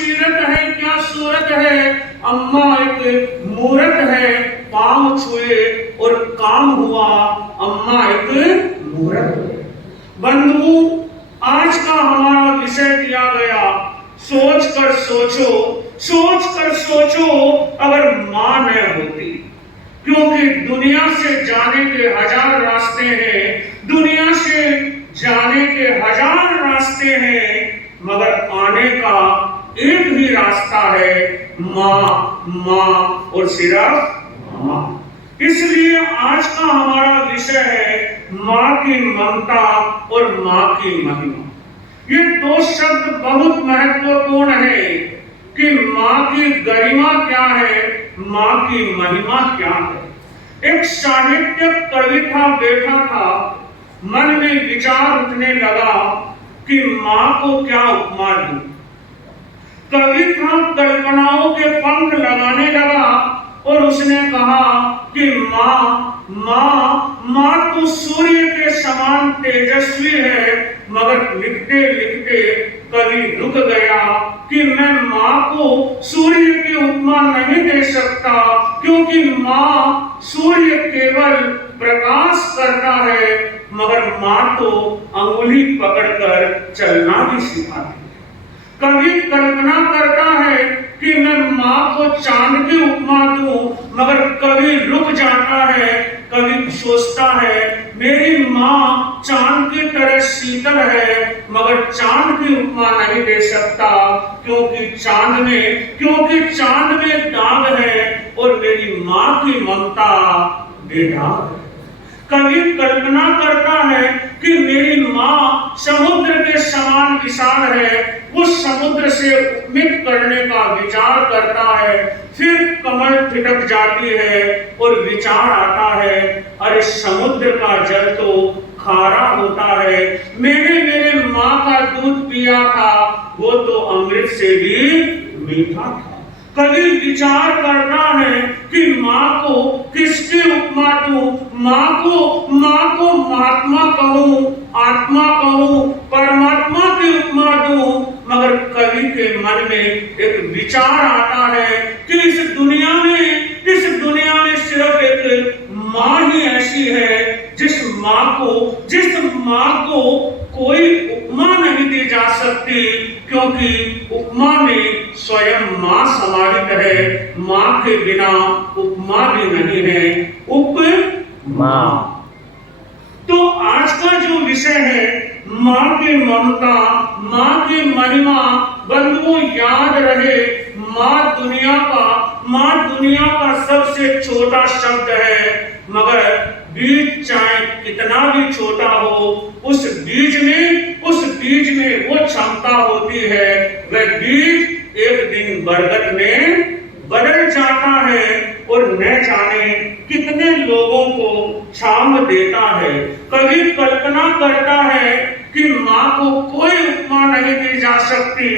सीरत है क्या सूरत है, अम्मा एक मूरत है, पांव छुए और काम हुआ, अम्मा एक मूरत है। बंधु, आज का हमारा विषय दिया गया, सोच कर सोचो अगर मां न होती। क्योंकि दुनिया से जाने के हजार रास्ते हैं, दुनिया से जाने के हजार रास्ते हैं, मगर आने का एक ही रास्ता है, मां और सिर्फ मां। इसलिए आज का हमारा विषय है मां की ममता और मां की महिमा। ये दो शब्द बहुत महत्वपूर्ण है कि मां की गरिमा क्या है, मां की महिमा क्या है। एक साहित्यिक कवि था, बैठा था, मन में विचार उठने लगा कि मां को क्या उपमा दूं। कवि था, कल्पनाओं के पंख लगाने लगा और उसने कहा कि मां तो सूर्य के समान तेजस्वी है, मगर लिखते लिखते कवि रुक गया कि मैं मां को सूर्य की उपमा नहीं दे सकता, क्योंकि मां सूर्य केवल प्रकाश करता है, मगर मां तो अंगुली पकड़कर चलना भी सिखाती है। कवि कल्पना करता है कि मैं मां को चांद की उपमा दूं, मगर कवि रुक जाता है। कवि सोचता है मेरी मां चांद की तरह शीतल है, मगर चांद की उपमा नहीं दे सकता, क्योंकि चांद में दाग है और मेरी मां की ममता बेदाग है। कवि कल्पना करता है कि मेरी मां समुद्र के समान विशाल है, उस समुद्र से उपमित करने का विचार करता है। फिर कमल फिटक जाती है और विचार आता है, अरे समुद्र का जल तो खारा होता है, मैंने मेरे मां का दूध पिया था, वो तो अमृत से भी मीठा था। कवि विचार करता है कि मां को किसकी उपमा दूं, मां को महात्मा कहूं, आत्मा कहूं, परमात्मा की उपमा दूं, मगर कवि के मन में एक विचार आता है कि इस दुनिया में सिर्फ एक मां ही ऐसी है जिस मां को कोई उपमा नहीं दी जा सकती, क्योंकि उपमा में स्वयं मां समाहित है। मां के बिना उपमा भी नहीं है, उपमा। तो आज का जो विषय है मां की ममता, मां की महिमा, बंधुओं याद रहे मां दुनिया का सबसे छोटा शब्द है, मगर बीज चाहे कितना भी छोटा हो, उस बीज में वो क्षमता होती है, वह बीज एक दिन बरगद में बदल जाता है और न जाने कितने लोगों को छांव देता है। कवि कल्पना करता है कि मां को कोई उपमा नहीं दी जा सकती,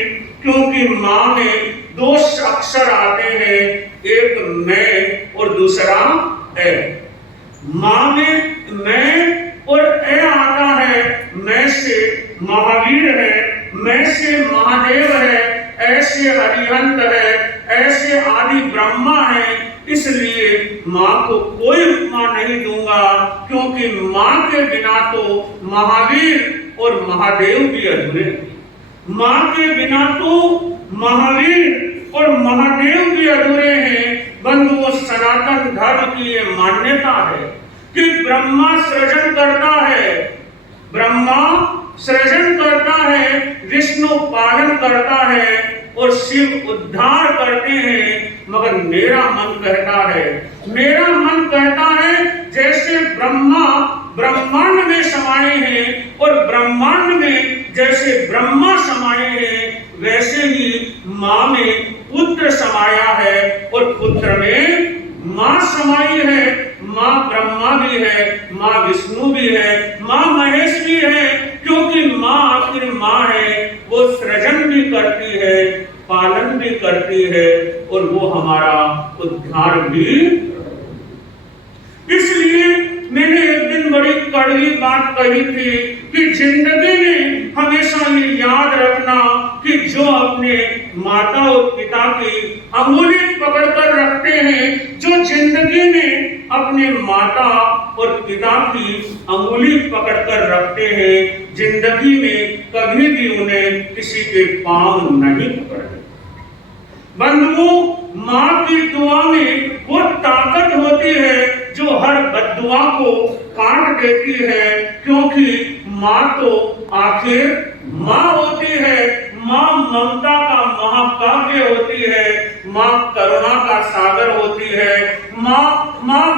क्योंकि मां में दो अक्षर आते हैं, एक मैं और दूसरा ए। मां में मैं और ए आता है, मैं से महावीर है, मैं से महादेव है, ऐसे हरिहंत है, ऐसे आदि ब्रह्मा है। इसलिए मां को कोई उपमा नहीं दूंगा, क्योंकि मां के बिना तो महावीर और महादेव भी अधूरे हैं। मां के बिना तो महावीर और महादेव भी अधूरे हैं। बंधुओं, सनातन धर्म की ये मान्यता है कि ब्रह्मा सृजन करता है, विष्णु पालन करता है और शिव उद्धार करते हैं, मगर मेरा मन कहता है जैसे ब्रह्मा ब्रह्मांड में समाये हैं और ब्रह्मांड में जैसे ब्रह्मा समाये हैं, वैसे ही मां में पुत्र समाया है और पुत्र में मां समाई है। मां ब्रह्मा भी है, मां विष्णु भी है, मां महेश भी है, क्योंकि मां आखिर मां है। वो सृजन भी करती है, पालन भी करती है और वो हमारा उद्धार भी। इसलिए मैंने एक दिन बड़ी कड़वी बात कही थी कि जिंदगी में हमेशा ये याद रखना कि जो अपने माता और पिता की अंगुली पकड़कर रखते हैं, जो जिंदगी में अपने माता और पिता की अंगुली पकड़कर रखते हैं, जिंदगी में कभी भी उन्हें किसी के पांव नहीं पकड़ते। बंधुओं, माँ की दुआ में वो ताकत होती है जो हर बद्दुआ को काट देती है, क्योंकि माँ तो आखिर माँ होती है। माँ ममता का महाकाव्य होती है, माँ करुणा का सागर होती है, माँ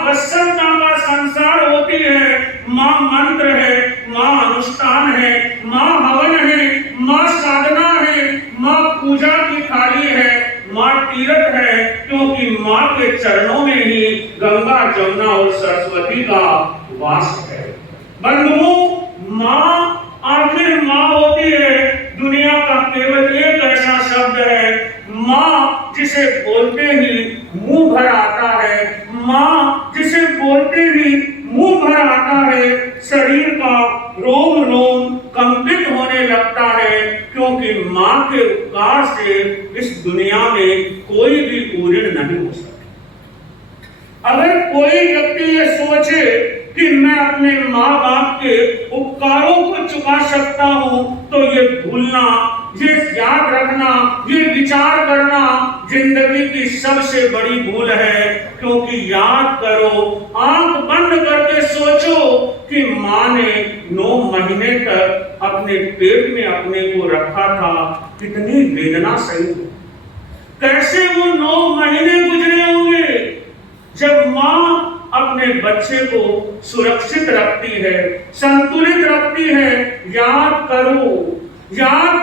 वत्सलता का संसार होती है, माँ मंत्र है, माँ अनुष्ठान है, माँ हवन है, माँ साधना है, माँ पूजा की थाली है, माँ तीर्थ है, क्योंकि माँ के चरणों में ही गंगा जमुना और सरस्वती का वास है। बंधुओं, माँ आखिर माँ होती है। दुनिया का केवल एक ऐसा शब्द है माँ जिसे बोलते ही मुंह भर आता है, माँ जिसे बोलते ही मुंह भर आता है, शरीर का रोम रोम कंपित होने लगता है, क्योंकि माँ के उपकार से इस दुनिया में कोई भी पूर्ण नहीं हो सकता। अगर कोई व्यक्ति ये सोचे कि मैं अपने माँ बाप के उपकारों को चुका सकता हूँ, तो ये भूलना, ये याद रखना, ये विचार करना जिंदगी की सबसे बड़ी भूल है। क्योंकि याद करो, आंख बंद करके सोचो कि माँ ने 9 महीने तक अपने पेट में अपने को रखा था, कितनी वेदना सही, कैसे वो 9 महीने गुजरे होंगे। जब माँ अपने बच्चे को सुरक्षित रखती है, संतुलित रखती है, याद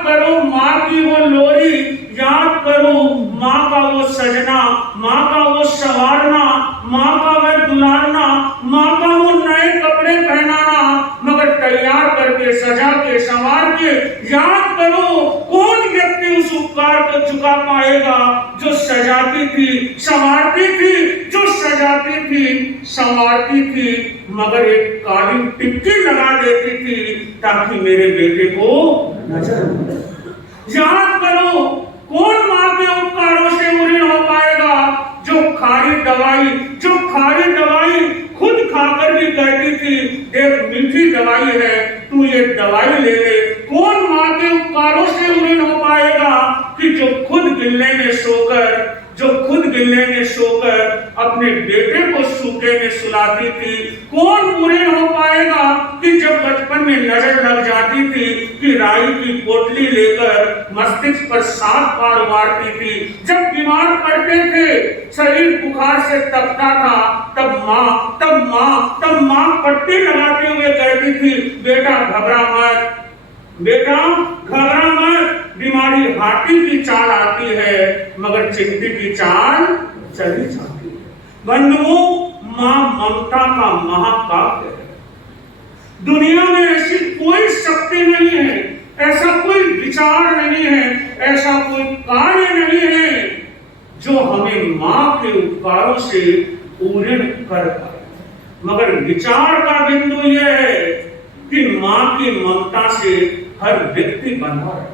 करो माँ की वो लोरी, याद करो माँ का वो सजना, माँ का वो संवारना, माँ का वो दुलारना, माँ का वो नए कपड़े पहनाना, मगर तैयार करके, सजा के, संवार के। याद करो, कौन व्यक्ति उस उपकार को चुका पाएगा जो सजाती थी, संवारती थी, जो सजाती थी, संवारती थी, मगर एक काली टिक्की लगा देती थी ताकि मेरे बेटे को नजर न। याद करो, कौन माँ के उपकारों से ऋणी हो पाएगा जो खारी दवाई खुद खाकर भी कहती थी, देख मीठी दवाई है, तू ये दवाई ले ले। कौन माँ के उपकारों से ऋणी हो पाएगा कि जो खुद गिल्ले में सोकर अपने बेटे को सूखे में सुलाती थी। कौन पूरे हो पाएगा कि जब बचपन में नजर लग जाती थी कि राई की पोटली लेकर मस्तिष्क पर 7 बार मारती थी। जब बीमार पड़ते थे, शरीर बुखार से तपता था, तब माँ पट्टी लगाते हुए कहती थी, बेटा घबरा मत, बीमारी हाथी की चाल आती है, मगर चिंटी की चाल चली जाती है। बंधुओं, माँ ममता का महाकाव्य है। दुनिया में ऐसी कोई शक्ति नहीं है, ऐसा कोई विचार नहीं है, ऐसा कोई कार्य नहीं है जो हमें माँ के उपकारों से पूर्ण कर पाए। मगर विचार का बिंदु यह है कि माँ की ममता से हर व्यक्ति बंधा है।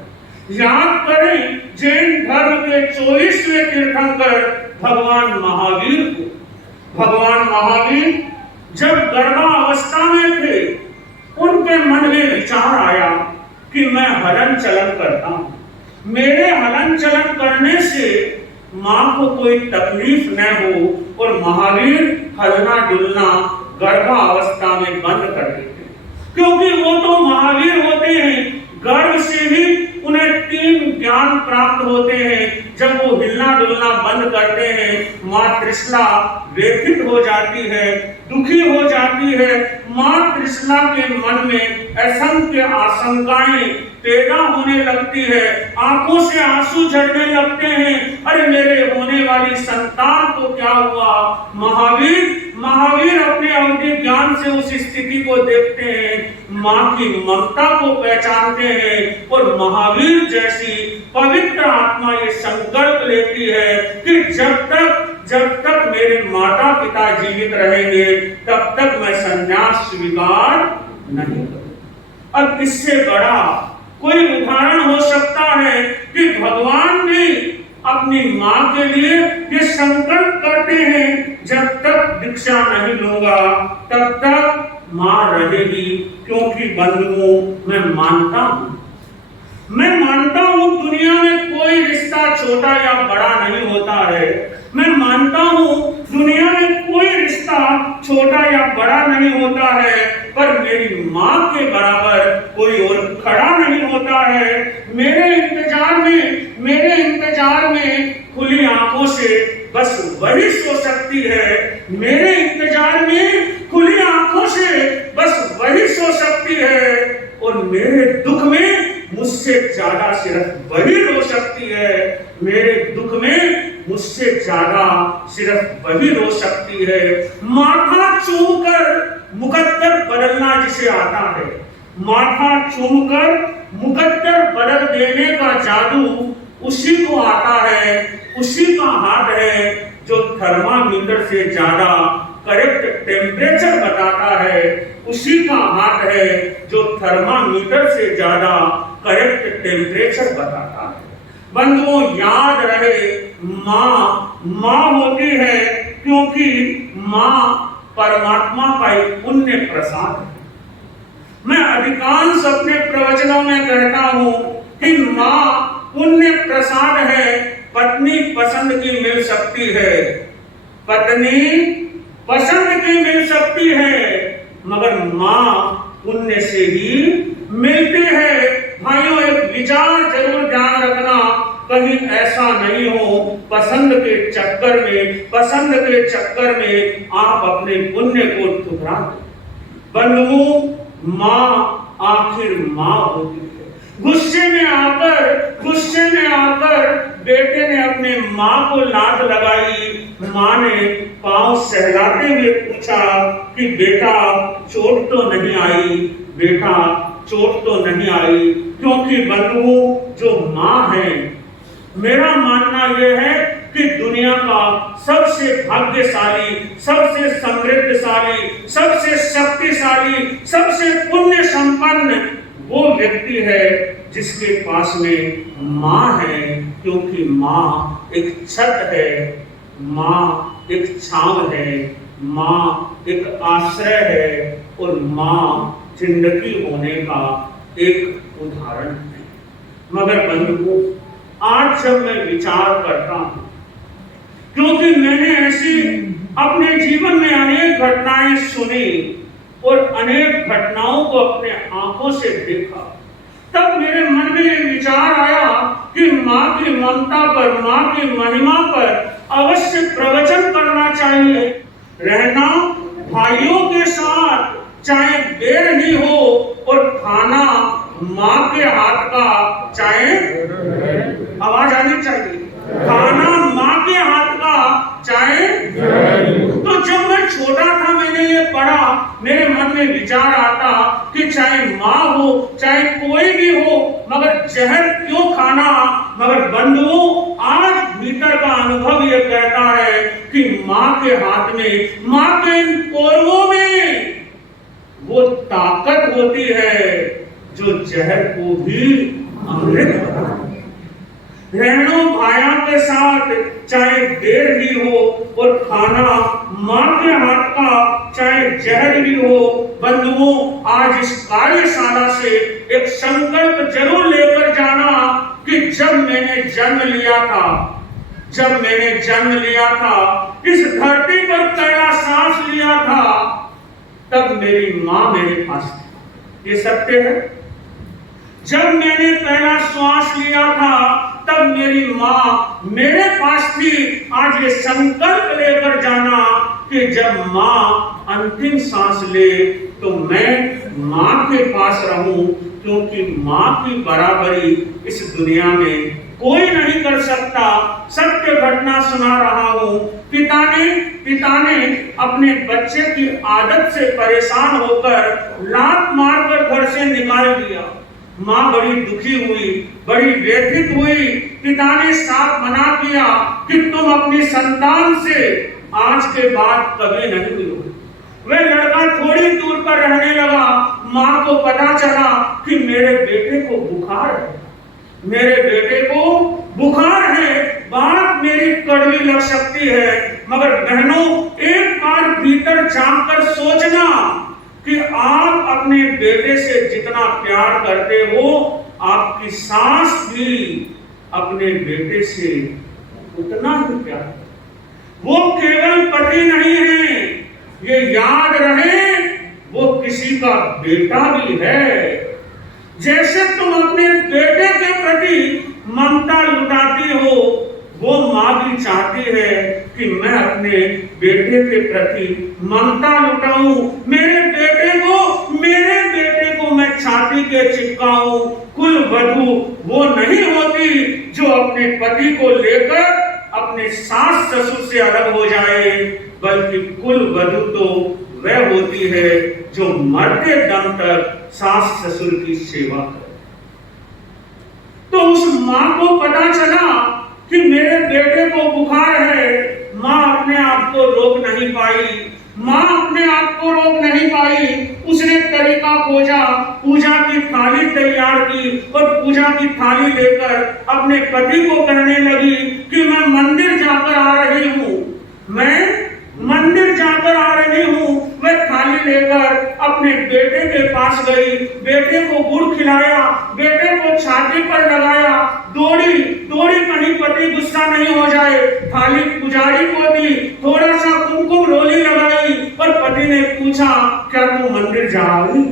याद करें जैन धर्म के 24वें तीर्थंकर भगवान महावीर जब गर्भावस्था में थे, उनके मन में विचार आया कि मैं हलन चलन करता हूं, मेरे हलन चलन करने से माँ को कोई तकलीफ न हो, और महावीर हलना डुलना गर्भावस्था में बंद कर देते, क्योंकि वो तो महावीर होते हैं। गर्भ से ही उन्हें 3 ज्ञान प्राप्त होते हैं। जब वो हिलना डुलना बंद करते हैं, माँ तृष्णा व्यथित हो जाती है, दुखी हो जाती है। माँ तृष्णा के मन में असंख्य आशंकाएं पैदा होने लगती है, आंखों से आंसू झरने लगते हैं। अरे मेरे होने वाली संतान को क्या हुआ? महावीर अपने अवधि ज्ञान से उस स्थिति को देखते हैं, माँ की ममता को पहचानते हैं, और महावीर जैसी पवित्र आत्मा ये संकल्प लेती है कि जब तक मेरे माता पिता जीवित रहेंगे, तब तक मैं संन्यास स्वीकार नहीं करूंगा। अब इससे बड़ा कोई उदाहरण हो सकता है कि भगवान भी अपनी माँ के लिए ये संकल्प करते हैं, जब तक दीक्षा नहीं लूंगा तब तक माँ रहेगी। क्योंकि बंधुओं, मैं मानता हूँ दुनिया में कोई रिश्ता छोटा या बड़ा नहीं होता है। मैं मानता हूँ दुनिया में कोई रिश्ता छोटा या बड़ा नहीं होता है, पर मेरी माँ के बराबर कोई और खड़ा नहीं होता है। मेरे इंतजार में खुली आंखों से बस वही सो सकती है। मेरे इंतजार में खुली आंखों से बस वही सो सकती है, और मेरे दुख में मुझसे ज्यादा सिर्फ वही रो सकती है। मेरे दुख में मुझसे ज्यादा सिर्फ वही रो सकती है। माथा चूमकर मुकद्दर बदलना जिसे आता है, माथा चूमकर मुकद्दर बदल देने का जादू उसी को आता है, उसी का हाथ है जो थर्मामीटर से ज्यादा करेक्ट टेम्परेचर बताता है। उसी का हाथ है जो थर्मामीटर से ज्यादा करेक्ट टेम्परेचर बताता है। बंधुओं, याद रहे, माँ होती है क्योंकि माँ परमात्मा का एक पुण्य प्रसाद है। मैं अधिकांश अपने प्रवचनों में कहता हूँ कि माँ पुण्य प्रसाद है। पत्नी पसंद की मिल सकती है, पत्नी पसंद की मिल सकती है, मगर माँ पुण्य से ही मिलती है। भाइयों, एक विचार जरूर ध्यान रखना, कहीं ऐसा नहीं हो पसंद के चक्कर में आप अपने पुण्य को ठुकरा दो। बंधुओं, माँ आखिर माँ होती है। गुस्से में आकर बेटे ने अपने माँ को लात लगाई। माँ ने पांव सहलाते हुए पूछा कि बेटा चोट तो नहीं आई, बेटा चोट तो नहीं आई। क्योंकि बंधुओं, जो माँ है, मेरा मानना यह है कि दुनिया का सबसे भाग्यशाली, सबसे समृद्धशाली, सबसे शक्तिशाली, सबसे पुण्य संपन्न वो व्यक्ति है जिसके पास में माँ है। क्योंकि माँ एक छत है, माँ एक छांव है, माँ एक आश्रय है, और माँ जिंदगी होने का एक उदाहरण है। मगर बंधुओं, आज जब मैं विचार करता हूँ, क्योंकि मैंने ऐसी अपने जीवन में अनेक घटनाएं सुनी और अनेक घटनाओं को अपने आंखों से देखा, तब मेरे मन में एक विचार आया कि माँ की ममता पर, माँ की महिमा पर अवश्य प्रवचन करना चाहिए। रहना भाइयों के साथ, चाहे देर ही हो, और खाना माँ के हाथ का, चाहे आवाज आनी चाहिए, खाना माँ के हाथ का चाहे। तो जब मैं छोटा था, मैंने ये पढ़ा, मेरे मन में विचार आता कि चाहे माँ हो, चाहे कोई भी हो, मगर जहर क्यों खाना। मगर बंधुओं, आज भीतर का अनुभव ये कहता है कि माँ के हाथ में, माँ के इन कोरवों में वो ताकत होती है जो जहर को भी अमृत बना देती है। बहनों भाइयों के साथ चाहे देर ही हो, और खाना माँ के हाथ का चाहे जहर ही हो। बंधुओं, आज इस कार्यशाला से एक संकल्प जरूर लेकर जाना कि जब मैंने जन्म लिया था, इस धरती पर पहला सांस लिया था, तब मेरी माँ मेरे पास थी। ये सत्य है। जब मैंने पहला श्वास लिया था, तब मेरी माँ मेरे पास थी। आज ये संकल्प लेकर जाना कि जब माँ अंतिम सांस ले तो मैं माँ के पास रहूं, क्योंकि माँ की बराबरी इस दुनिया में कोई नहीं कर सकता। सत्य घटना सुना रहा हूँ। पिता ने अपने बच्चे की आदत से परेशान होकर लात मारकर घर से निकाल दिया। माँ बड़ी दुखी हुई, बड़ी व्यथित हुई। पिता ने साफ मना किया कि तुम अपनी संतान से आज के बाद कभी नहीं मिलोगे। वह लड़का थोड़ी दूर पर रहने लगा। माँ को पता चला कि मेरे बेटे को बुखार है, मेरे बेटे को बुखार है। कड़वी लग सकती है, मगर बहनों एक बार भीतर जाकर सोचना कि आप अपने बेटे से जितना प्यार करते हो, आपकी सास भी अपने बेटे से उतना ही प्यार। वो केवल पति नहीं है, ये याद रहे, वो किसी का बेटा भी है। जैसे तुम अपने बेटे के प्रति ममता लुटाती हो, वो माँ भी चाहती है कि मैं अपने बेटे के प्रति ममता लुटाऊं, मेरे बेटे को मैं छाती के चिपकाऊं। कुल वधू वो नहीं होती जो अपने पति को लेकर अपने सास ससुर से अलग हो जाए, बल्कि कुल वधू तो वह होती है जो मरते दम तक सास ससुर की सेवा करे। तो उस माँ को पता चला कि मेरे बेटे को बुखार है, माँ अपने आप को रोक नहीं पाई, उसने तरीका खोजा, पूजा की थाली तैयार की और पूजा की थाली लेकर अपने पति को कहने लगी कि मैं मंदिर जाकर आ रही हूँ। वह थाली लेकर अपने बेटे के पास गई, बेटे को गुड़ खिलाया, बेटे को छाती पर लगाया, दौड़ी कहीं पति गुस्सा नहीं हो जाए, थाली पुजारी को दी, थोड़ा सा कुमकुम रोली लगाई और पति ने पूछा, क्या तू मंदिर जा रही?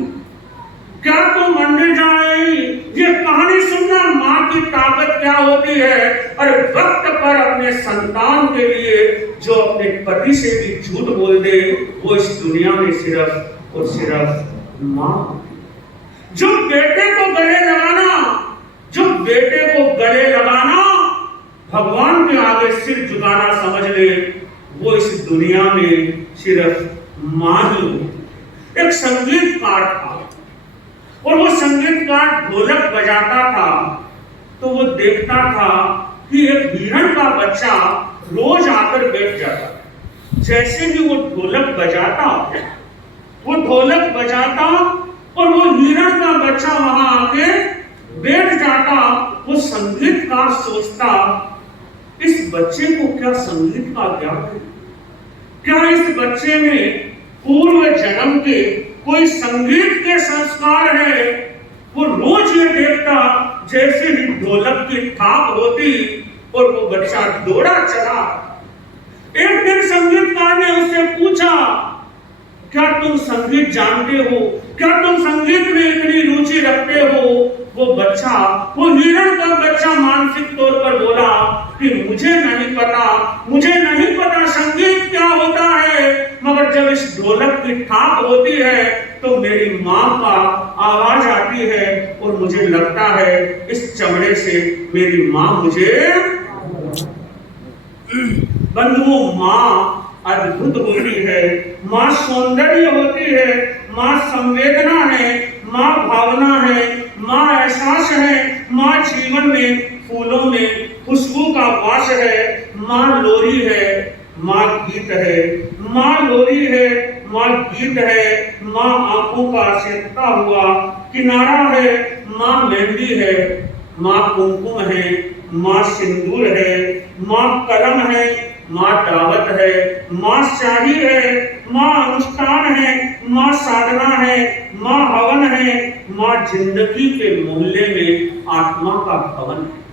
ये कहानी सुनना माँ की ताकत क्या होती है, और वक्त पर अपने संतान के लिए जो अपने पति से भी झूठ बोल दे, वो इस दुनिया में सिर्फ और सिर्फ माँ। जो बेटे को गले लगाना भगवान के आगे सिर झुकाना समझ ले, वो इस दुनिया में सिर्फ माँ ही। एक संगीतकार था और वो संगीतकार ढोलक बजाता था, तो वो देखता था कि एक हिरण का बच्चा रोज आकर बैठ जाता। जैसे ही वो ढोलक बजाता और वो हिरण का बच्चा वहां आके बैठ जाता, वो संगीतकार सोचता, इस बच्चे को क्या संगीत का ज्ञान है? क्या इस बच्चे में पूर्व जन्म के कोई संगीत के संस्कार है? वो रोज ये देखता, जैसे ही ढोलक की थाप होती और वो बच्चा दौड़ा चला। एक दिन संगीतकार ने उससे पूछा, क्या तुम संगीत जानते हो? क्या तुम संगीत में इतनी रुचि रखते हो? वो हिरण का बच्चा मानसिक तौर पर बोला कि मुझे नहीं पता संगीत क्या होता है, मगर जब इस ढोलक की थाप होती है तो मेरी माँ का आवाज आती है और मुझे लगता है इस चमड़े से मेरी माँ मुझे। बंधुओं, माँ अद्भुत होती है, माँ सौंदर्य होती है, माँ संवेदना है, माँ भावना है, माँ एहसास है, माँ जीवन में फूलों में खुशबू का वास है, माँ लोरी है, माँ गीत है, माँ लोरी है, माँ गीत है, माँ आंखों का सिरता हुआ किनारा है, माँ मेहंदी है, माँ कुमकुम है, माँ सिंदूर है, माँ कलम है, माँ दावत है, माँ शाही है, माँ अनुष्ठान है, माँ साधना है, माँ हवन है, माँ जिंदगी के मोहल्ले में आत्मा का भवन है।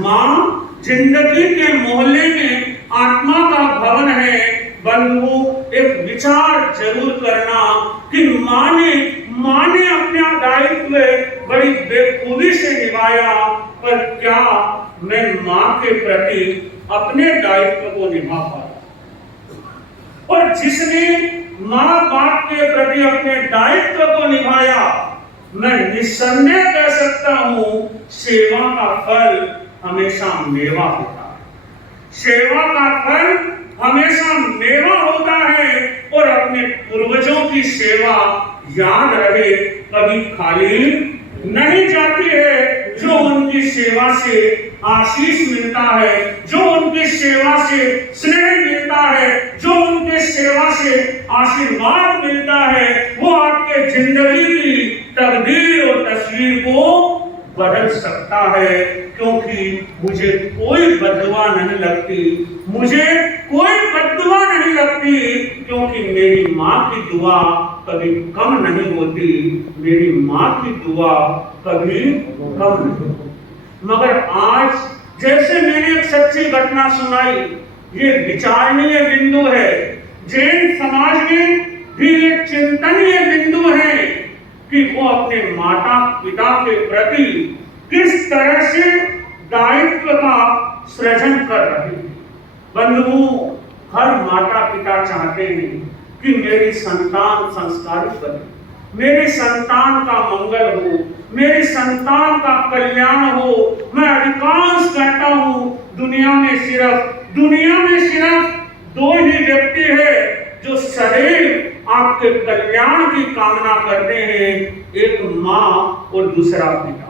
माँ जिंदगी के मोहल्ले में आत्मा का भवन है। बंधु, एक विचार जरूर करना कि माँ ने अपना दायित्व बड़ी बेखूबी से निभाया, पर क्या मैं माँ के प्रति अपने दायित्व को निभा पाया? और जिसने माँ बाप के प्रति अपने दायित्व को निभाया, मैं निस्संदेह कह सकता हूं, सेवा का फल हमेशा मेवा होता है। सेवा का फल हमेशा मेवा होता है, और अपने पूर्वजों की सेवा याद रहे, कभी खाली नहीं जाती है। जो उनकी सेवा से आशीष मिलता है, जो उनकी सेवा से स्नेह मिलता है, जो उनके सेवा से आशीर्वाद मिलता है, वो आपके जिंदगी की तकदीर और तस्वीर को बदल सकता है, क्योंकि मुझे कोई बददुआ नहीं लगती, मुझे कोई बददुआ नहीं लगती, क्योंकि मेरी माँ की दुआ कभी कम नहीं होती, मेरी माँ की दुआ कभी कम नहीं होती। मगर आज जैसे मैंने एक सच्ची घटना सुनाई, ये विचारणीय बिंदु है, जैन समाज में भी ये चिंतनीय बिंदु है कि वो अपने माता पिता के प्रति किस तरह से दायित्व का सृजन कर रहे हैं। बंधुओं, हर माता पिता चाहते हैं कि मेरी संतान संस्कारित बने, मेरे संतान का मंगल हो, मेरे संतान का कल्याण हो। मैं अधिकांश कहता हूं दुनिया में सिर्फ दो ही व्यक्ति है जो सदैव आपके कल्याण की कामना करते हैं, एक मां और दूसरा पिता।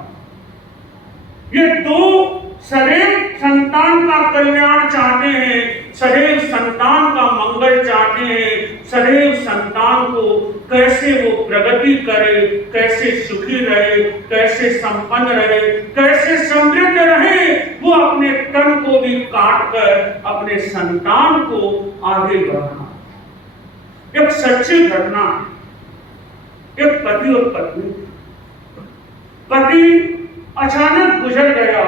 ये दो सदैव संतान का कल्याण चाहते हैं, सदैव संतान का मंगल चाहते हैं, सदैव संतान को कैसे वो प्रगति करे, कैसे सुखी रहे, कैसे संपन्न रहे, कैसे समृद्ध रहे। वो अपने तन को भी काट कर अपने संतान को आगे बढ़ाना। एक सच्ची घटना है, एक पति और पत्नी। पति अचानक गुजर गया,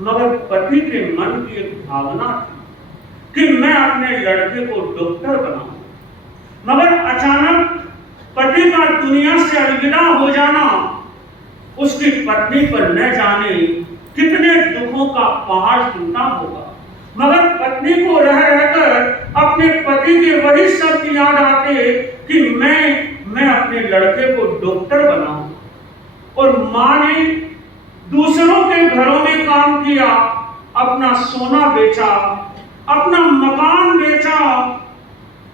मगर पति के मन की एक भावना थी कि मैं अपने लड़के को डॉक्टर बनाऊं। मगर अचानक पति का दुनिया से अलविदा हो जाना उसकी पत्नी पर न जाने कितने दुखों का पहाड़ टूटा होगा। मगर पत्नी को रह रहकर अपने पति के वही शब्द याद आते कि मैं अपने लड़के को डॉक्टर बनाऊं। और मां ने दूसरों के घरों में काम किया, अपना सोना बेचा, अपना मकान बेचा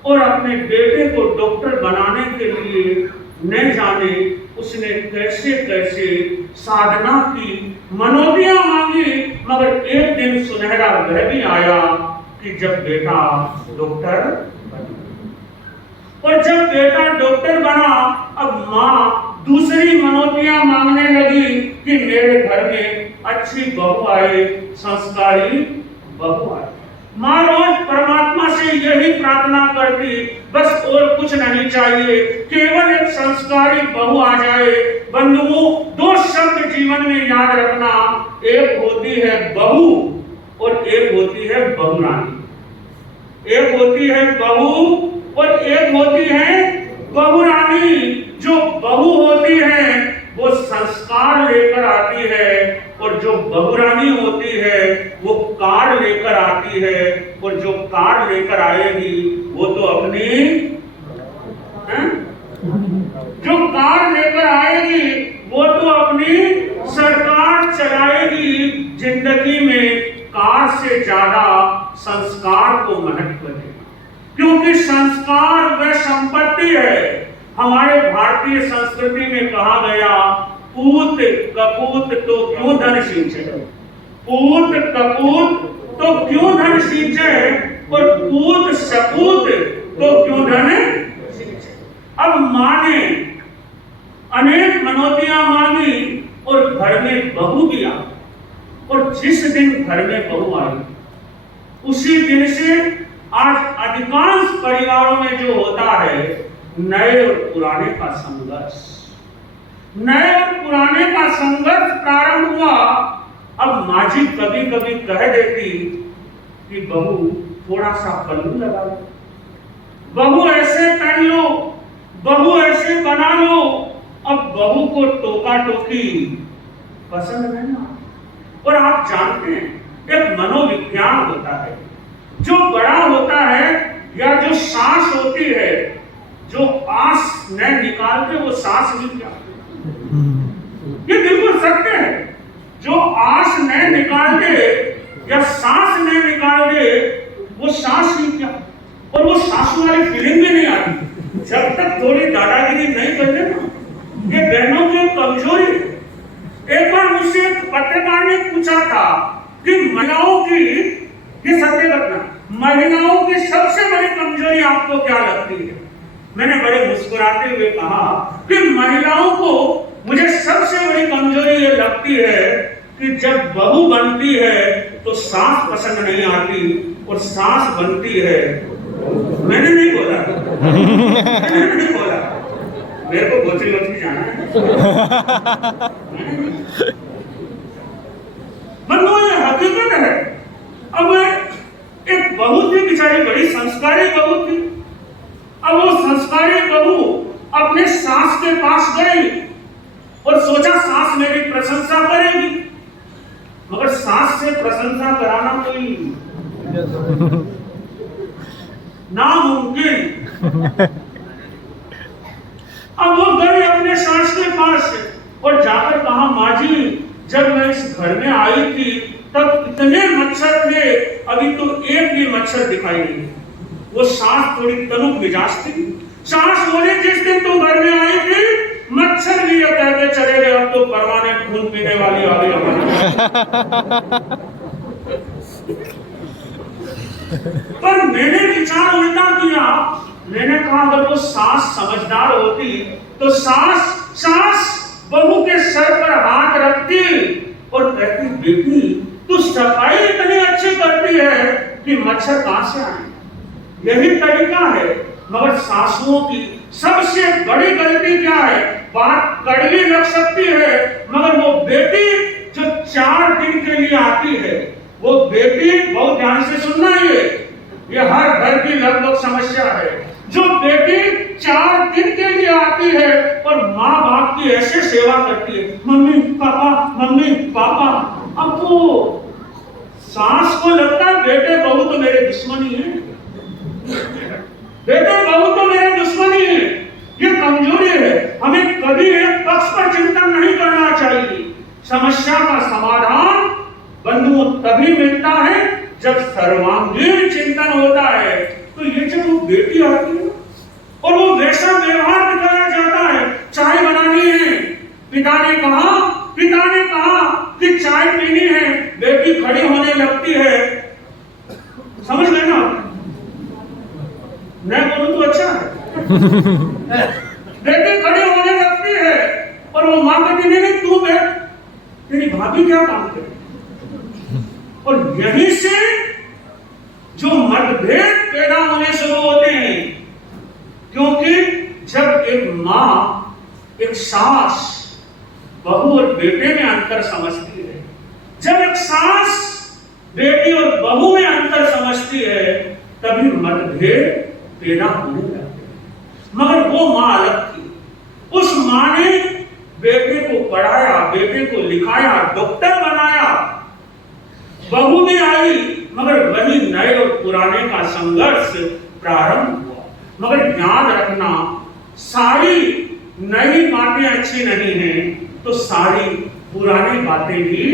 और अपने बेटे को डॉक्टर बनाने के लिए न जाने उसने कैसे कैसे साधना की, मनोदियां मांगी। मगर एक दिन सुनहरा वह भी आया कि जब बेटा डॉक्टर बना। और जब बेटा डॉक्टर बना, अब मां दूसरी मनोदियां मांगने लगी कि मेरे घर में अच्छी बहू आए, संस्कारी बहू आए। मां रोज परमात्मा से यही प्रार्थना करती, बस और कुछ नहीं चाहिए, केवल एक संस्कारी बहू आ जाए। बंधुओं, दो शब्द जीवन में याद रखना, एक होती है बहू और एक होती है बहुरानी। एक होती है बहू और एक होती है बहुरानी। जो बहू होती है वो संस्कार लेकर आती है और जो बहुरानी होती है वो कार लेकर आती है। और जो कार लेकर आएगी वो तो अपनी जो कार लेकर आएगी वो तो अपनी सरकार चलाएगी। जिंदगी में कार से ज्यादा संस्कार को महत्व देना, क्योंकि संस्कार वह संपत्ति है। हमारे भारतीय संस्कृति में कहा गया, पूत कपूत तो क्यों धन सींचे, पूत कपूत तो क्यों धन सींचे, और पूत सपूत तो क्यों धन सींचे। अब मां ने अनेक मनोदियां मांगी और घर में बहू भी आई। और जिस दिन घर में बहू आई उसी दिन से आज अधिकांश परिवारों में जो होता है, नए और पुराने का संघर्ष, नए और पुराने का संघर्ष प्रारंभ हुआ। अब माँ जी कभी कभी कह देती कि बहू थोड़ा सा पल्लू लगा लो, बहू ऐसे पहन लो, बहू ऐसे बना लो। अब बहू को टोका टोकी पसंद नहीं आता। और आप जानते हैं एक मनोविज्ञान होता है, जो बड़ा होता है या जो सांस होती है, जो आस न निकाल के वो सांस नहीं क्या, ये बिल्कुल सत्य है। जो आस न निकाल दे या सांस न निकाल दे वो सांस नहीं क्या, और वो सांस वाली फीलिंग भी नहीं आती जब तक थोड़ी दादागिरी नहीं कर दे ना। ये बहनों की कमजोरी है। एक बार मुझसे एक पत्रकार ने पूछा था कि महिलाओं की, ये सत्य घटना, महिलाओं की सबसे बड़ी कमजोरी आपको क्या लगती है। मैंने बड़े मुस्कुराते हुए कहा कि महिलाओं को मुझे सबसे बड़ी कमजोरी ये लगती है कि जब बहू बनती है तो सास पसंद नहीं आती और सास बनती है, मैंने नहीं बोला मेरे को गोचरी गोचरी जाना है मतलब ये हकीकत है। अब एक बहू थी बेचारी, बड़ी संस्कारी बहू थी। अब वो संस्कारी बहू अपने सास के पास गई और सोचा सास मेरी प्रशंसा करेगी, मगर सास से प्रशंसा कराना कोई नामुमकिन। अब वो गई अपने सास के पास और जाकर कहा, माँ जी जब मैं इस घर में आई थी तब इतने मच्छर थे, अभी तो एक भी मच्छर दिखाई नहीं। वो सास थोड़ी तनुक मिजाज थी। सास बोले, जिस दिन तुम घर में आई थी मच्छर भी ये कहते चले गए अब तो परवाने खून पीने वाली आ गई हमारी। पर मैंने विचार उल्टा किया। मैंने कहा अगर वो सास समझदार होती तो सास बहू के सर पर हाथ रखती और कहती, बेटी तू सफाई इतनी अच्छी करती है कि मच्छर कहां से आए। यही तरीका है। मगर सासुओं की सबसे बड़ी गलती क्या है? बात कड़वी लग सकती है मगर वो बेटी जो 4 दिन के लिए आती है, वो बेटी, बहुत ध्यान से सुनना, ये हर घर की लगभग समस्या है। जो बेटी 4 दिन के लिए आती है और माँ बाप की ऐसे सेवा करती है, मम्मी पापा। अब वो सास को लगता है बेटे बहू तो मेरे दुश्मनी है, बेटे बहू तो मेरे दुश्मनी है। ये कमजोरी है। हमें कभी एक पक्ष पर चिंतन नहीं करना चाहिए। समस्या का समाधान बंधुओं तभी मिलता है जब सर्वांगीण चिंतन होता है। तो ये जब वो बेटी आती है और वो वैसा व्यवहार दिखाया जाता है, चाय बनानी है, पिता ने कहा कि चाय पीनी है, बेटी खड़ी होने लगती है। समझ गए ना? मैं बोलूं तो अच्छा है। बेटी खड़ी होने लगती है और वो मां कहती, नहीं तू बैठ, तेरी भाभी क्या काम करे। और यहीं से जो मतभेद पैदा होने शुरू होते हैं, क्योंकि जब एक मां, एक सास बहू और बेटे में अंतर समझती है, जब एक सास बेटी और बहू में अंतर समझती है, तभी मतभेद पैदा होने लगते हैं। मगर वो मां अलग थी। उस मां ने बेटे को पढ़ाया, बेटे को लिखाया, डॉक्टर बनाया। बहू में आई मगर वही नए और पुराने का संघर्ष प्रारंभ हुआ। मगर याद रखना, सारी नई बातें अच्छी नहीं हैं तो सारी पुरानी बातें भी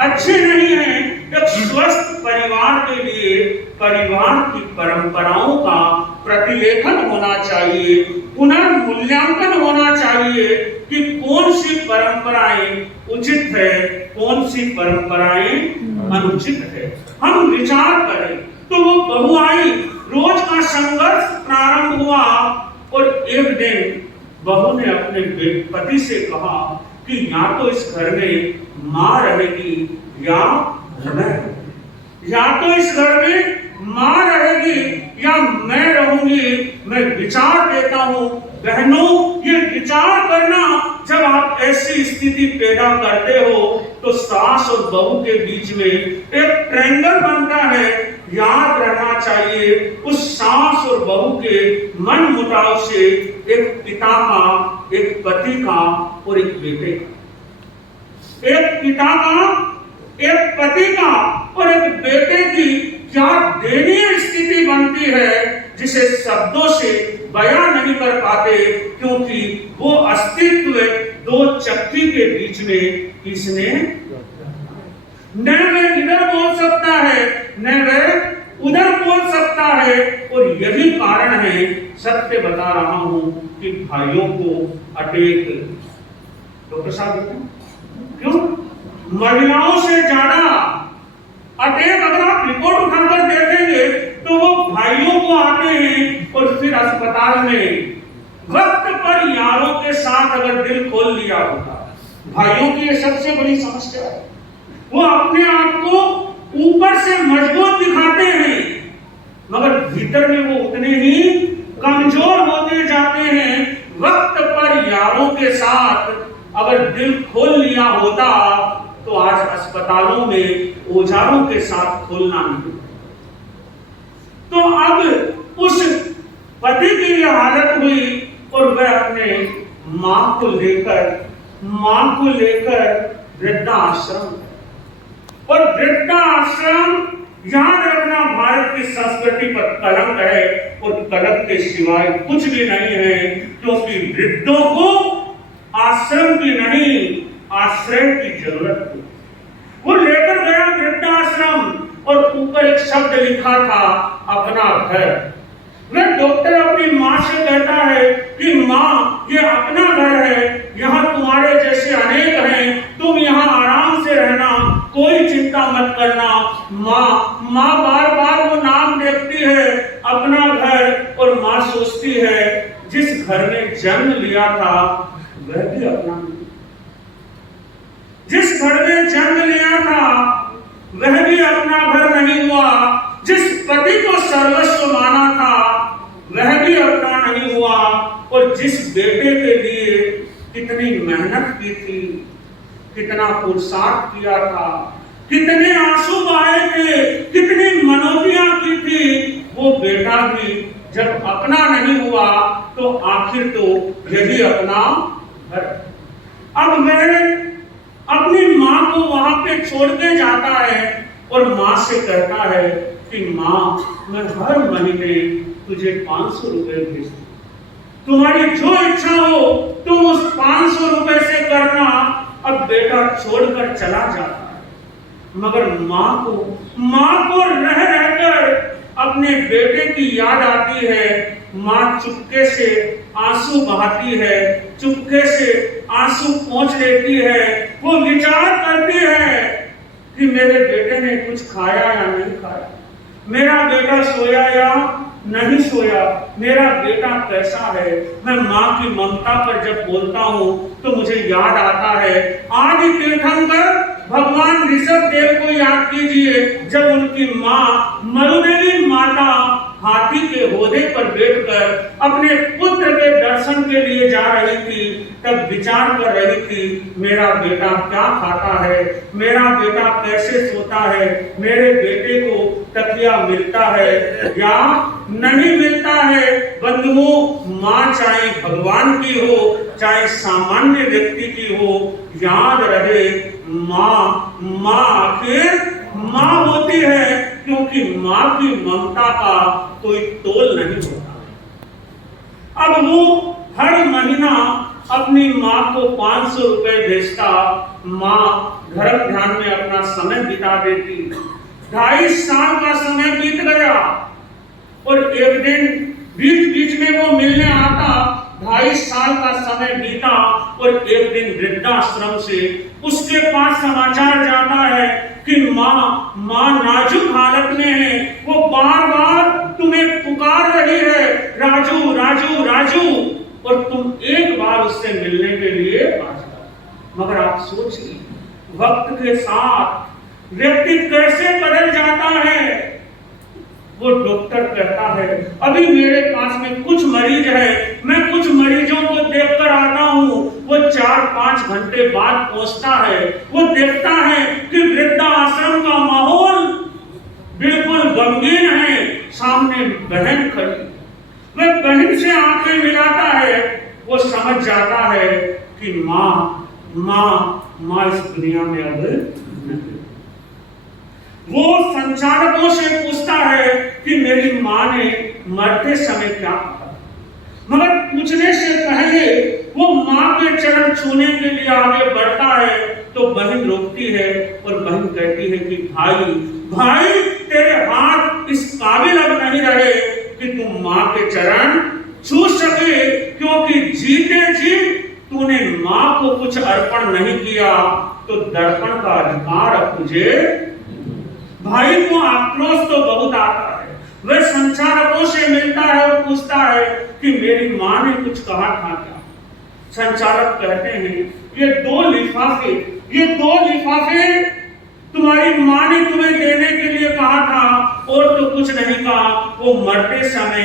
अच्छी नहीं हैं। एक स्वस्थ परिवार के लिए परिवार की परंपराओं का प्रतिलेखन होना चाहिए, पुनर्मूल्यांकन होना चाहिए कि कौन सी परंपराएं उचित है, कौन सी परंपराएं अनुचित है। हम विचार करें तो वो बहू आई, रोज का संघर्ष प्रारंभ हुआ और एक दिन बहू ने अपने पति से कहा कि या तो इस घर में मां रहेगी या मैं, या तो इस घर में मां रहेगी या मैं रहूंगी। मैं विचार देता हूं बहनों, ये विचार करना, जब आप ऐसी स्थिति पैदा करते हो तो सास और बहू के बीच में एक ट्रायंगल बनता है। याद रहना चाहिए, उस सास और बहू के मन मुटाव से एक पिता का, एक पति का और एक बेटे का, एक पिता का, एक पति का और एक बेटे की क्या दयनीय स्थिति बनती है, जिसे शब्दों से बयां नहीं कर पाते, क्योंकि वो अस्तित्व 2 चक्की के बीच में किसने, न वह इधर बोल सकता है न वह उधर बोल सकता है। और यही कारण है, सत्य बता रहा हूं, कि भाइयों को अटैक, डॉक्टर साहब क्यों महिलाओं से ज्यादा अटैक अगर आप रिपोर्ट उठाकर देखेंगे तो वो भाइयों को आते हैं और फिर अस्पताल में वक्त पर यारों के साथ अगर दिल खोल लिया होता, भाइयों की ये सबसे बड़ी समस्या है। वो अपने आप को ऊपर से मजबूत दिखाते हैं, मगर भीतर में वो उतने ही कमजोर होते जाते हैं। वक्त पर यारों के साथ अगर दिल खोल लिया होता तो आज अस्पतालों में औजारों के साथ खोलना नहीं। तो अब उस पति की यह हालत हुई और वह अपने मां को लेकर वृद्धाश्रम, और वृद्धाश्रम याद रखना भारत की संस्कृति पर कलंक है, और कलंक के सिवाय कुछ भी नहीं है, क्योंकि वृद्धों को आश्रम की नहीं आश्रय की जरूरत थी। वो लेकर गया वृद्धाश्रम और ऊपर एक शब्द लिखा था, अपना घर। वह डॉक्टर अपनी माँ से कहता है कि माँ, ये अपना घर है, यहाँ तुम्हारे जैसे अनेक हैं, तुम यहाँ आराम से रहना, कोई चिंता मत करना। माँ बार बार वो नाम देखती है, अपना घर, और माँ सोचती है जिस घर में जन्म लिया था वह भी अपना, जिस घर में जन्म लिया था वह भी अपना घर नहीं हुआ, जिस पति को सर्वस्व माना था वह भी अपना नहीं हुआ, और जिस बेटे के लिए कितनी मेहनत की थी, कितना पुरुषार्थ किया था, कितने आंसू बहाए थे, कितनी मनोतियां की थी, वो बेटा भी जब अपना नहीं हुआ तो आखिर तो यही अपना घर। अब मैं अपनी माँ को वहां पे छोड़ के जाता है और माँ से कहता है कि माँ, मैं हर महीने तुझे 500 रुपए भेजता हूं, तुम्हारी जो इच्छा हो तुम उस 500 रुपए से करना। अब बेटा छोड़कर चला जाता है, मगर माँ को रह रहकर अपने बेटे की याद आती है। माँ चुपके से आंसू बहाती है, चुपके से आंसू पोंछ लेती है। वो विचार करती है कि मेरे बेटे ने कुछ खाया या नहीं खाया, मेरा बेटा सोया या नहीं सोया, मेरा बेटा कैसा है। मैं माँ की ममता पर जब बोलता हूँ तो मुझे याद आता है आदि तीर्थंकर भगवान ऋषभ देव को याद कीजिए, जब उनकी माँ मरुदेवी माता हाथी के होदे पर बैठकर अपने पुत्र के दर्शन के लिए जा रही थी, तब विचार कर रही थी मेरा बेटा क्या खाता है, मेरा बेटा कैसे सोता है, मेरे बेटे को तकिया मिलता है या नहीं मिलता है। बंधुओं, माँ चाहे भगवान की हो चाहे सामान्य व्यक्ति की हो, याद रहे माँ आखिर माँ होती है, क्योंकि माँ की ममता का कोई तोल नहीं होता। अब वो हर महीना अपनी माँ को 500 रुपए भेजता। माँ धर्म ध्यान में अपना समय बिता देती। 2.5 साल का समय बीत गया और एक दिन बीच बीच में वो मिलने आता। 2.5 साल का समय बीता और एक दिन वृद्धाश्रम से उसके पास समाचार जाता है कि माँ नाजुक हालत में है, वो बार बार तुम्हें पुकार रही है, राजू राजू राजू, और तुम एक बार उससे मिलने के लिए आ जाओ। मगर आप सोचिए, वक्त के साथ व्यक्ति कैसे बदल जाता है। वो डॉक्टर कहता है अभी मेरे पास में कुछ मरीज है, मैं कुछ मरीजों को देखकर आता हूँ। वो 4-5 घंटे बाद पहुंचता है। वो देखता है कि वृद्धाश्रम का माहौल बिल्कुल गमगीन है। सामने बहन खड़ी, वह बहन से आंखें मिलाता है। वो समझ जाता है कि माँ इस दुनिया में अब नहीं। वो संचालकों से पूछता है कि मेरी माँ ने मरते समय क्या कहा, मगर पूछने से पहले वो माँ के चरण छूने के लिए आगे बढ़ता है तो बहन रोकती है और बहन कहती है कि भाई तेरे हाथ इस काबिल अब नहीं रहे कि तुम माँ के चरण छू सके, क्योंकि जीते जी तूने माँ को कुछ अर्पण नहीं किया तो दर्पण का अधिकार अब तुझे। भाई को आक्रोश तो बहुत आता है। वह संचालकों से मिलता है और पूछता है कि मेरी माँ ने कुछ कहा था क्या। संचालक कहते हैं ये दो लिफाफे तुम्हारी माँ ने तुम्हें देने के लिए कहा था और तो कुछ नहीं कहा। वो मरते समय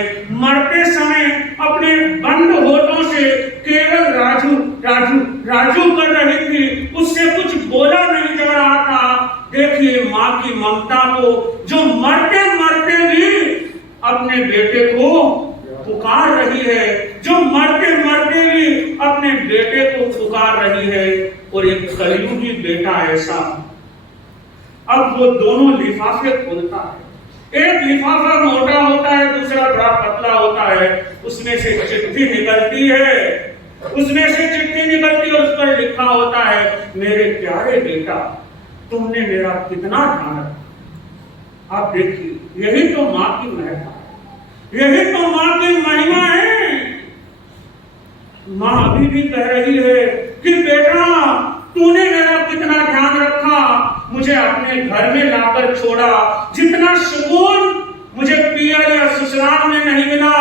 अपने बंद होठों से केवल राजू राजू राजू कर रही थी, उससे कुछ बोला नहीं जा रहा था। देखिए माँ की ममता को, जो मरते मरते भी अपने बेटे को पुकार रही है, जो मरते मरते भी अपने बेटे को पुकार रही है। और एक कलयुगी बेटा ऐसा, अब वो दोनों लिफाफे खोलता है। एक लिफाफा मोटा होता है, दूसरा बड़ा पतला होता है। उसमें से चिट्ठी निकलती है और उस पर लिखा होता है, मेरे प्यारे बेटा, तुमने मेरा कितना ध्यान रखा। आप देखिए, यही तो माँ की महिमा है, यही तो माँ की महिमा है। माँ अभी भी कह रही है कि बेटा, तूने मेरा कितना ध्यान रखा, मुझे अपने घर में लाकर छोड़ा। जितना सुकून मुझे पिया या ससुराल में नहीं मिला,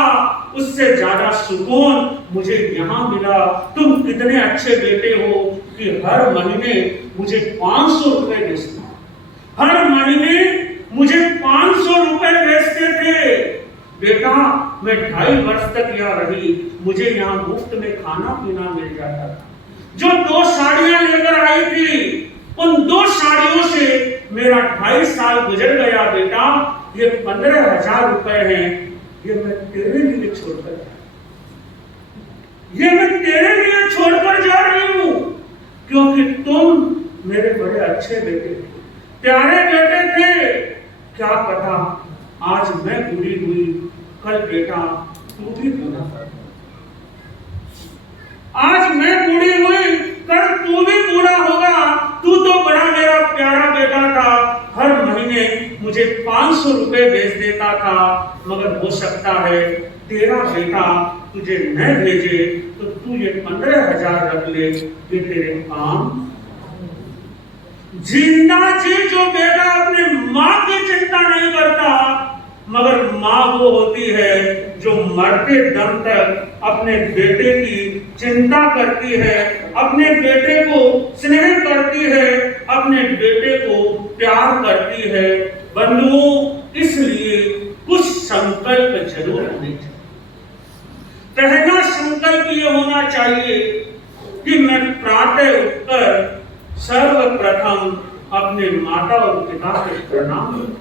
उससे ज्यादा सुकून मुझे यहाँ मिला। तुम कितने अच्छे बेटे हो कि हर महीने मुझे 500 रुपए भेजते, हर महीने मुझे 500 रुपए भेजते थे। बेटा, मैं 2.5 वर्ष तक यहाँ रही, मुझे यहाँ मुफ्त में खाना पीना मिल जाता था। जो 2 साड़ियां लेकर आई थी, उन 2 साड़ियों से मेरा 2.5 साल गुजर गया। बेटा, ये 15,000 रुपए हैं, ये मैं तेरे लिए छोड़कर जा रही हूं, क्योंकि तुम मेरे बड़े अच्छे बेटे थे, प्यारे बेटे थे। क्या पता आज मैं बूढ़ी हुई, कल बेटा तू भी बूढ़ा, आज मैं बूढ़ी हुई, कल तू भी बूढ़ा होगा। तू तो बड़ा मेरा प्यारा बेटा था, हर महीने मुझे 500 रुपए भेज देता था, मगर हो सकता है तेरा बेटा तुझे न भेजे तो तू ये 15,000 रख ले, ये तेरे काम। जिंदा जी जो बेटा अपने माँ की चिंता नहीं करता, मगर माँ वो होती है जो मरते दम तक अपने बेटे की चिंता करती है, अपने बेटे को स्नेह करती है, अपने बेटे को प्यार करती है। बंधुओं, इसलिए कुछ संकल्प जरूर होने चाहिए। पहला संकल्प ये होना चाहिए कि मैं प्रातः उठकर सर्वप्रथम अपने माता और पिता को प्रणाम करूं,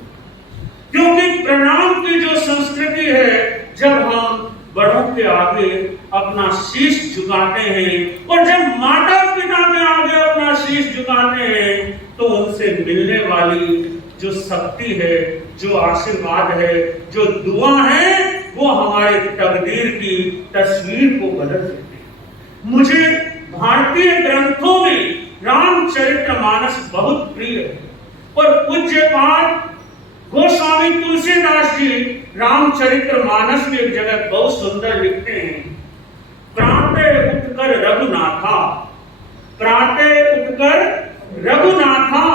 क्योंकि प्रणाम की जो संस्कृति है, जब हम बड़ों के आगे अपना शीश झुकाते हैं और जब माता पिता के आगे अपना शीश झुकाते हैं, तो उनसे मिलने वाली जो शक्ति है, जो आशीर्वाद है, जो दुआ है, वो हमारे तकदीर की तस्वीर को बदल देती है। मुझे भारतीय ग्रंथों में रामचरितमानस बहुत प्रिय है और पूज्यपाद गोस्वामी तुलसीदास जी रामचरितमानस में एक जगह बहुत सुंदर लिखते हैं, प्रातः उठकर रघुनाथा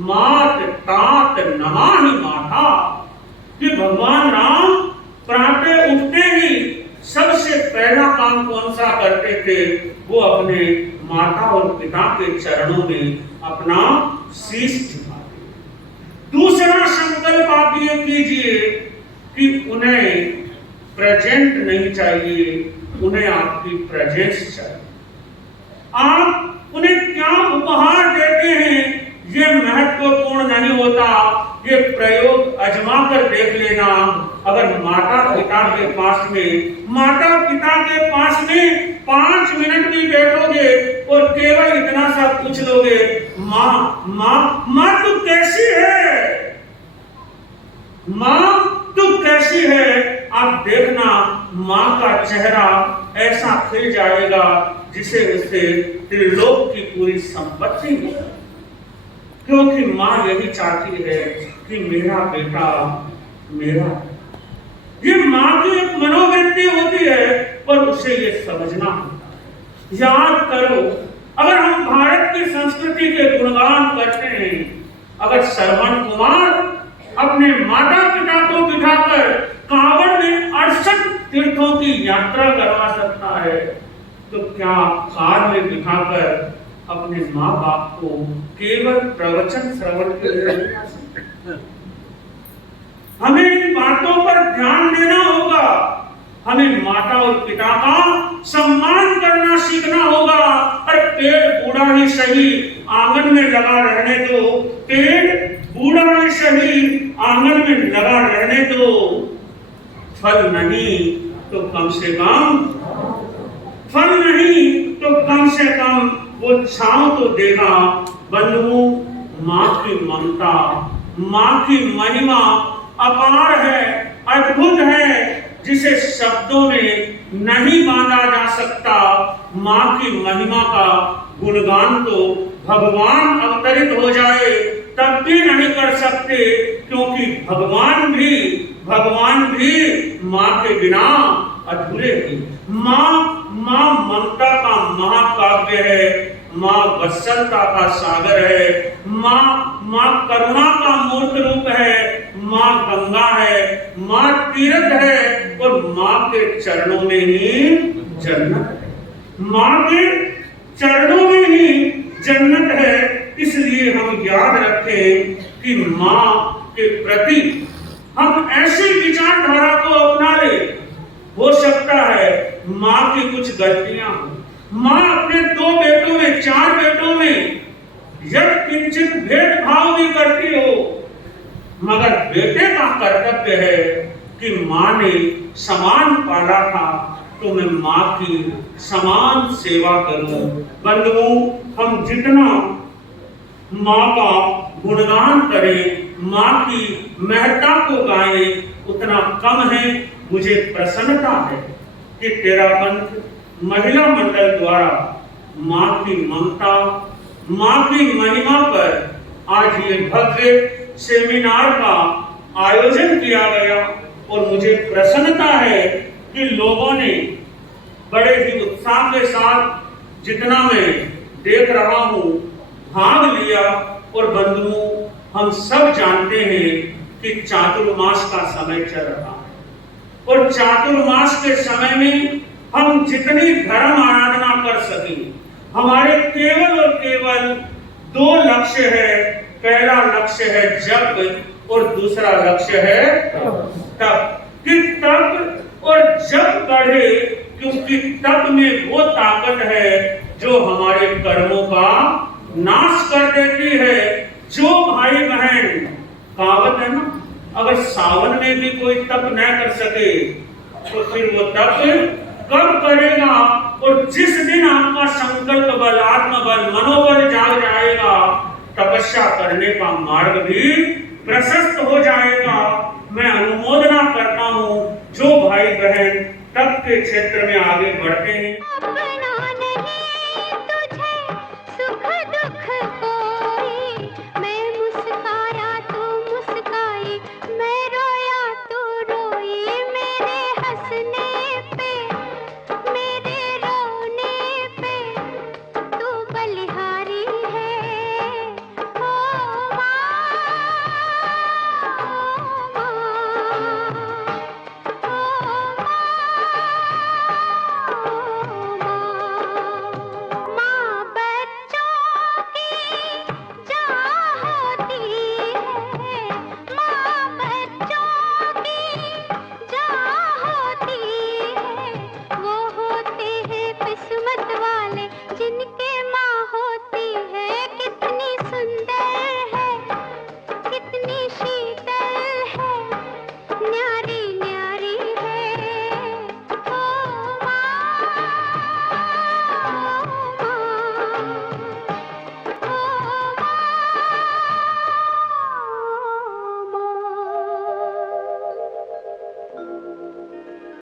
मात तात नमाहि माथा। कि भगवान राम प्रातः उठते ही सबसे पहला काम कौन सा करते थे, वो अपने माता और पिता के चरणों में अपना शीश झुकाते। दूसरा संकल्प आप ये कीजिए कि उन्हें प्रेजेंट नहीं चाहिए, उन्हें आपकी प्रेजेंस चाहिए। आप उन्हें क्या उपहार देते हैं ये महत्वपूर्ण नहीं होता, ये प्रयोग आजमा कर देख लेना। अगर माता पिता के पास में 5 मिनट भी बैठोगे और केवल इतना सा पूछ लोगे, माँ तू कैसी है, माँ तू कैसी है, आप देखना माँ का चेहरा ऐसा खिल जाएगा जिसे उसे त्रिलोक की पूरी संपत्ति मिले। क्योंकि माँ यही चाहती है कि मेरा बेटा मेरा। ये माँ की एक मनोवृत्ति होती है, पर उसे ये समझना होता है। याद करो, अगर हम भारत की संस्कृति के गुणगान करते हैं, अगर श्रवण कुमार अपने माता पिता को बिठाकर कांवड़ में 68 तीर्थ तीर्थों की यात्रा करवा सकता है, तो क्या कार में बिठाकर अपने माँ बाप को केवल प्रवचन श्रवण के लिए ले जा सकते? हमें इन बातों पर ध्यान देना होगा। हमें माता और पिता का सम्मान करना सीखना होगा। और पेड़ बूढ़ा ही सही आंगन में लगा रहने दो, पेड़ बूढ़ा ही सही आंगन में लगा रहने दो, फल नहीं तो कम से कम, फल नहीं तो कम से कम वो छांव तो देगा। बंधुओं, माँ की ममता, माँ की महिमा अपार है, अद्भुत है, जिसे शब्दों में नहीं बांधा जा सकता। माँ की महिमा का गुणगान तो भगवान अवतरित हो जाए तब भी नहीं कर सकते, क्योंकि भगवान भी माँ के बिना अधूरे हैं। माँ ममता का महाकाव्य है, माँ वत्सलता का सागर है, माँ करुणा का मूर्त रूप है, माँ गंगा है, माँ तीर्थ है, और माँ के चरणों में ही जन्नत है। माँ के चरणों में ही जन्नत है। इसलिए हम याद रखें कि माँ के प्रति हम ऐसी विचारधारा को अपना ले। हो सकता है माँ की कुछ गलतियां हो, माँ अपने 2 बेटों में 4 बेटों में यद किंचित भेदभाव भी करती हो, मगर बेटे का कर्तव्य है कि माँ ने समान पाला था तो मैं माँ की समान सेवा करूं। बंधुओं, हम जितना माँ का गुणगान करें, माँ की महत्ता को गाएं, उतना कम है। मुझे प्रसन्नता है कि तेरा पंथ महिला मंडल द्वारा माँ की ममता, माँ की महिमा पर आज ये भव्य सेमिनार का आयोजन किया गया, और मुझे प्रसन्नता है कि लोगों ने बड़े ही उत्साह के साथ, जितना मैं देख रहा हूँ, भाग लिया। और बंधुओं, हम सब जानते हैं कि चातुर्मास का समय चल रहा है, और चातुर्मास के समय में हम जितनी धर्म आराधना कर सकें, हमारे केवल और केवल 2 लक्ष्य है। पहला लक्ष्य है जप, और दूसरा लक्ष्य है तप। कि तप और जप बढ़े, क्योंकि तप में वो ताकत है जो हमारे कर्मों का नाश कर देती है। जो भाई बहन, कहावत है ना, अगर सावन में भी कोई तप न कर सके तो फिर वो तप कब करेगा? और जिस दिन आपका संकल्प बल, आत्मबल, मनोबल जाग जाएगा, तपस्या करने का मार्ग भी प्रशस्त हो जाएगा। मैं अनुमोदना करता हूँ जो भाई बहन तप के क्षेत्र में आगे बढ़ते हैं।